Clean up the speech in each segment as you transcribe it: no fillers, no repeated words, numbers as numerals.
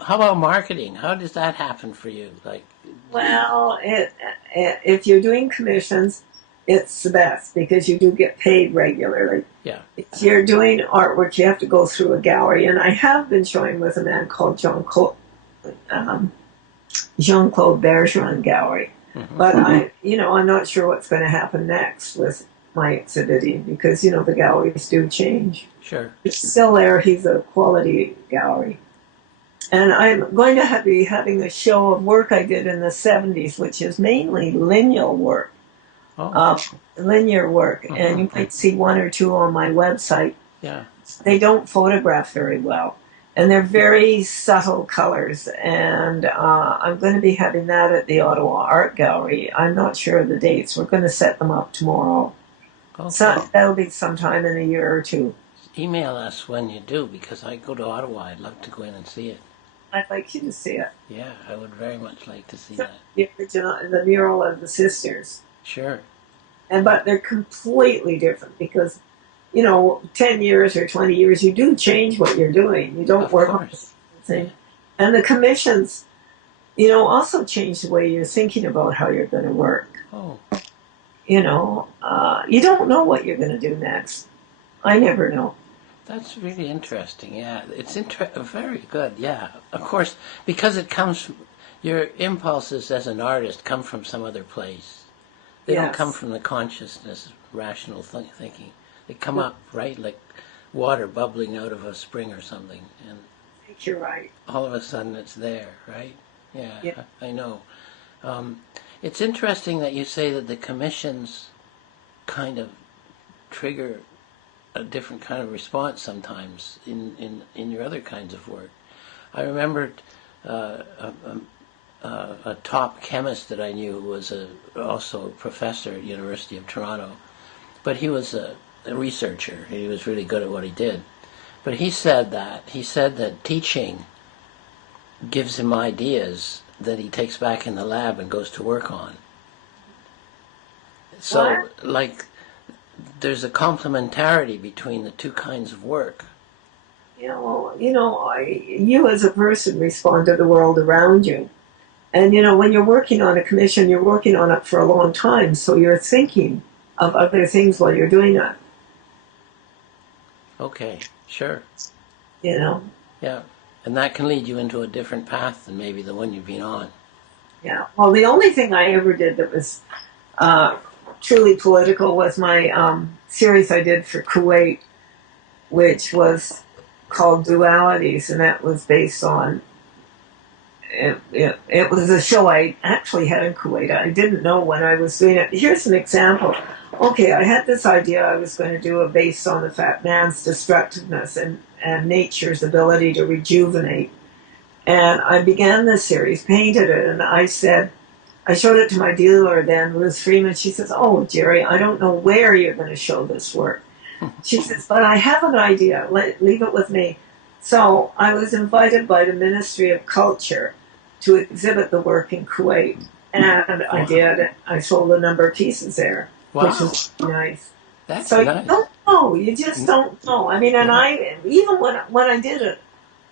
How about marketing? How does that happen for you? Like, Well, if you're doing commissions, it's the best because you do get paid regularly. yeah. If you're doing artwork, you have to go through a gallery, and I have been showing with a man called um, Jean Claude Bergeron Gallery. Hmm. But I'm not sure what's going to happen next with my exhibiting because the galleries do change. Sure. It's still there. He's a quality gallery. And I'm going to be having a show of work I did in the 70s, which is mainly lineal work, Oh. uh, linear work. And Hmm. you might see one or two on my website. Yeah. They don't photograph very well. And they're very subtle colors. And I'm going to be having that at the Ottawa Art Gallery. I'm not sure of the dates. We're going to set them up tomorrow. Okay. So that'll be sometime in a year or two. Email us when you do because I go to Ottawa. I'd love to go in and see it. I'd like you to see it. Yeah, I would very much like to see that. The original, the mural of the sisters. Sure. But they're completely different because 10 years or 20 years you do change what you're doing. You don't Of work on the course. same Yeah. thing. And the commissions also change the way you're thinking about how you're going to work. Oh, You don't know what you're going to do next. I never know. that's really interesting. Yeah, it's very good. Yeah, of course, because it comes from your impulses as an artist come from some other place. They don't come Yes. from the consciousness, rational thinking. They come up, right, like water bubbling out of a spring or something, and I think you're right. all of a sudden it's there, right? Yeah, Yeah. I know. It's interesting that you say that the commissions kind of trigger a different kind of response sometimes in your other kinds of work. I remembered a top chemist that I knew who was also a professor at University of Toronto, but he was a researcher. He was really good at what he did. But he said that teaching gives him ideas that he takes back in the lab and goes to work on. So, What? like, there's a complementarity between the two kinds of work. You as a person respond to the world around you. And when you're working on a commission, you're working on it for a long time, so you're thinking of other things while you're doing it. Okay, sure. You know, Yeah. And that can lead you into a different path than maybe the one you've been on. yeah. Well, the only thing I ever did that was uh, truly political was my series I did for Kuwait, which was called Dualities, and that was based on. It was a show I actually had in Kuwait. I didn't know when I was doing it. Here's an example. Okay, I had this idea I was going to do a based on the fact man's destructiveness and nature's ability to rejuvenate. And I began this series, painted it, and I showed it to my dealer then, Ruth Freeman. She says, "Oh, Jerry, I don't know where you're going to show this work." She says, "But I have an idea. Leave it with me." So I was invited by the Ministry of Culture to exhibit the work in Kuwait. And I Wow. did. I sold a number of pieces there, which Wow. was nice. That's So you nice. don't know. You just don't know. I mean, and No, I even when I did it,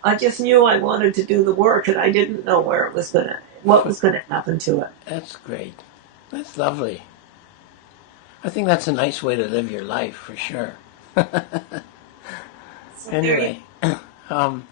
I just knew I wanted to do the work, and I didn't know what was gonna happen to it. that's great. That's lovely. I think that's a nice way to live your life for sure. So there you Anyway, um,